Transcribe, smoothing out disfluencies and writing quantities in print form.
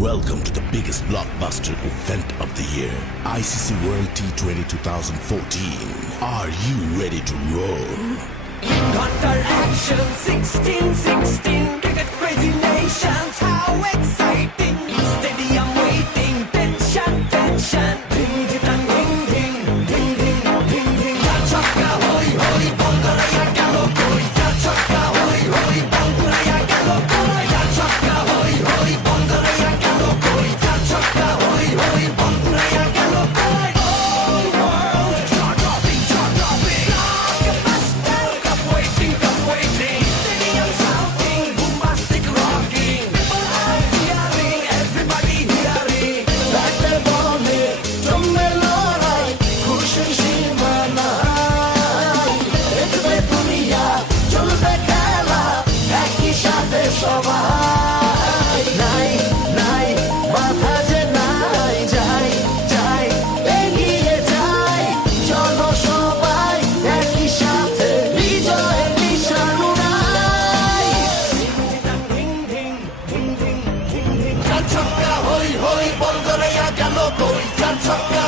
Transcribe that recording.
Welcome to the biggest blockbuster event of the year, ICC World T20 2014. Are you ready to roll? Hunter action 16-16 cricket crazy nations, how exciting! Stadium waiting, tension, tension. Ding ding ding ding ding ding ding ding. Chakka hoi hoi, banguraya gelo koi. Chakka hoi hoi, banguraya gelo koi. Chakka hoi hoi, banguraya gelo koi. Chakka hoi hoi, banguraya gelo koi. All world chart-topping, chart-topping. Blockbuster, cup waiting, cup waiting. Stadium shouting, bombastic rocking. People are cheering, everybody hearing. Battle ball-এ জমবে লড়াই, খুশির সীমা নাই। দেখবে দুনিয়া, চলবে খেলা, একই সাথে সবাই। নাই নাই মাথা যে নাই, যাই যাই এগিয়ে যাই। চলো সবাই একই সাথে বিজয়ের নিশান উড়াই। ধিং ধিং ধিং ধিং ধিং ধিং। চার ছক্কা হই হই, বল গড়াইয়া গেল কই। চার ছক্কা